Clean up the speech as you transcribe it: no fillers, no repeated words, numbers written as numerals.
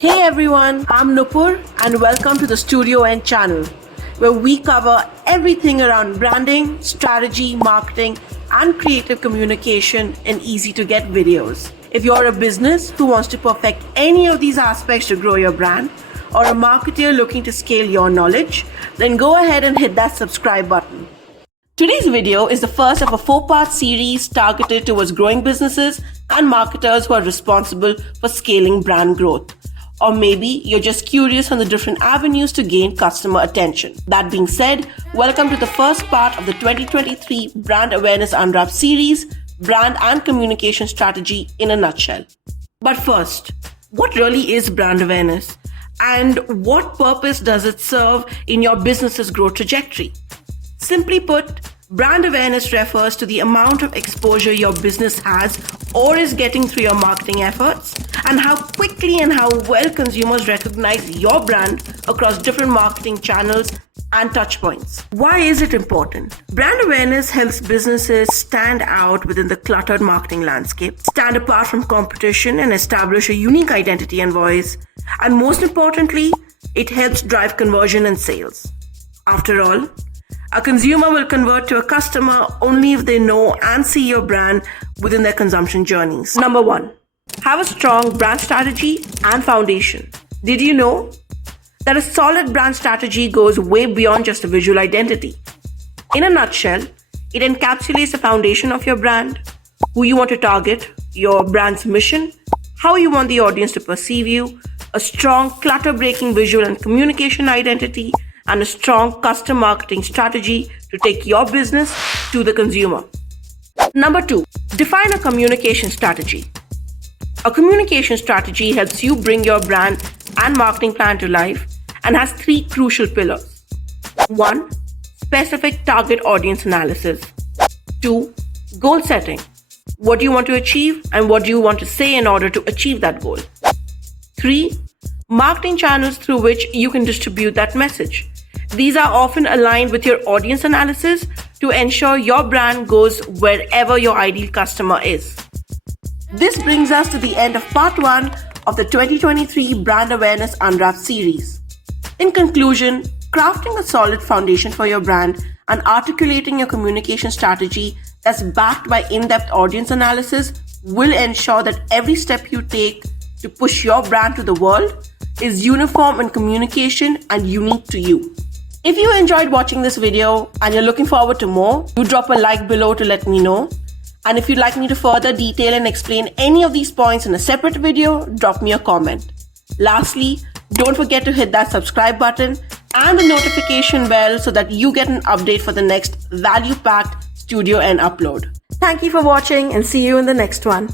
Hey everyone, I'm Nupur and welcome to the Studio N channel, where we cover everything around branding, strategy, marketing, and creative communication in easy to get videos. If you're a business who wants to perfect any of these aspects to grow your brand, or a marketer looking to scale your knowledge, then go ahead and hit that subscribe button. Today's video is the first of a 4-part series targeted towards growing businesses and marketers who are responsible for scaling brand growth. Or maybe you're just curious on the different avenues to gain customer attention. That being said, welcome to the first part of the 2023 Brand Awareness Unwrapped series, Brand and Communication Strategy in a Nutshell. But first, what really is brand awareness? And what purpose does it serve in your business's growth trajectory? Simply put, brand awareness refers to the amount of exposure your business has or is getting through your marketing efforts, and how quickly and how well consumers recognize your brand across different marketing channels and touchpoints. Why is it important? Brand awareness helps businesses stand out within the cluttered marketing landscape, stand apart from competition, and establish a unique identity and voice. And most importantly, it helps drive conversion and sales. After all, a consumer will convert to a customer only if they know and see your brand within their consumption journeys. Number 1, have a strong brand strategy and foundation. Did you know that a solid brand strategy goes way beyond just a visual identity? In a nutshell, it encapsulates the foundation of your brand, who you want to target, your brand's mission, how you want the audience to perceive you, a strong clutter-breaking visual and communication identity, and a strong custom marketing strategy to take your business to the consumer. Number 2, define a communication strategy. A communication strategy helps you bring your brand and marketing plan to life and has 3 crucial pillars. 1, specific target audience analysis. 2, goal setting. What do you want to achieve and what do you want to say in order to achieve that goal? 3, marketing channels through which you can distribute that message. These are often aligned with your audience analysis to ensure your brand goes wherever your ideal customer is. This brings us to the end of part 1 of the 2023 Brand Awareness Unwrapped series. In conclusion, crafting a solid foundation for your brand and articulating your communication strategy that's backed by in-depth audience analysis will ensure that every step you take to push your brand to the world is uniform in communication and unique to you. If you enjoyed watching this video and you're looking forward to more, do drop a like below to let me know. And if you'd like me to further detail and explain any of these points in a separate video, drop me a comment. Lastly, don't forget to hit that subscribe button and the notification bell so that you get an update for the next value-packed Studio N upload. Thank you for watching and see you in the next one.